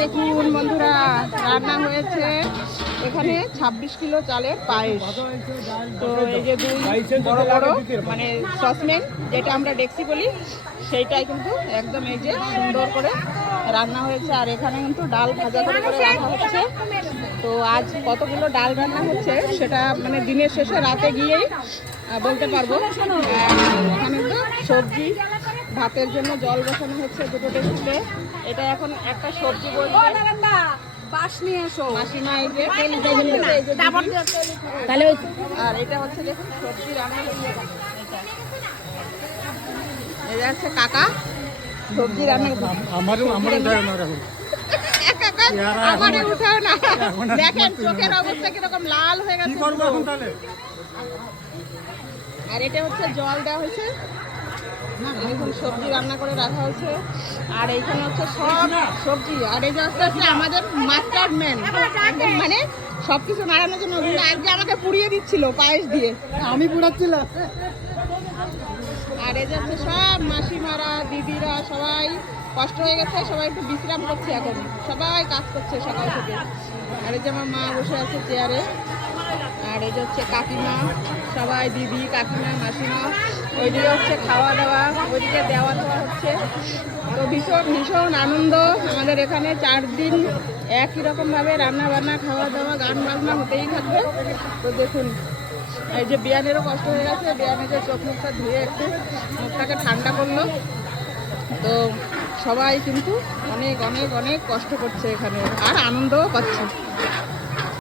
দেখুন বন্ধুরা, রান্না হয়েছে এখানে 26 কিলো চালের পায়েস। তো এই যে দুই বড় বড় মানে সসম্যান, যেটা আমরা ডেক্সি বলি, সেইটাই কিন্তু একদম এই যে সুন্দর করে রান্না হয়েছে। আর এখানে কিন্তু ডাল ভাজা করে করে রাখা হচ্ছে। তো আজ কতগুলো ডাল রান্না হচ্ছে সেটা মানে দিনের শেষে রাতে গিয়েই বলতে পারবো। এখানে তো সবজি, ভাতের জন্য জল বসানো হচ্ছে দুটো ডেক্সিতে। এটা এখন একটা সবজি বলছে মাসিমা, এই যে তাহলে। আর এটা হচ্ছে দেখুন সবজি রান্না হচ্ছে। এটা হচ্ছে কাকা সবজি রান্না। আমারে উঠাও না, দেখেন চোখের অবস্থা কিরকম লাল হয়ে গেছে। আর এটা হচ্ছে জল দেওয়া হয়েছে, এখন সবজি রান্না করে রাখা হয়েছে। আর এইখানে হচ্ছে সব সবজি। আর এই যে হচ্ছে আমাদের মাস্টার ম্যান, মানে সবকিছু নাড়ানোর জন্য আজকে আমাকে পুড়িয়ে দিচ্ছিল পায়েস দিয়ে, আমি পুড়াচ্ছিলাম। আর এই যে হচ্ছে সব মাসিমারা, দিদিরা সবাই কষ্ট হয়ে গেছে, সবাই একটু বিশ্রাম করছে, এখন সবাই কাজ করছে সকাল থেকে। আর এই যে আমার মা বসে আছে চেয়ারে। আর এই যে হচ্ছে কাকিমা, সবাই দিদি, কাকিমা, মাসিমা। ওইদিকে হচ্ছে খাওয়া দাওয়া, ওইদিকে দেওয়া দেওয়া হচ্ছে। তো ভীষণ ভীষণ আনন্দ আমাদের এখানে। 4 দিন একই রকমভাবে রান্না বান্না, খাওয়া দাওয়া, গান বাজনা হতেই থাকবে। তো দেখুন এই যে বিয়ানেরও কষ্ট হয়ে গেছে, বিয়ানে যে চোখ মুখটা ধুয়ে একটু মুখটাকে ঠান্ডা করলো। তো সবাই কিন্তু অনেক অনেক অনেক কষ্ট করছে এখানে, আর আনন্দও পাচ্ছে।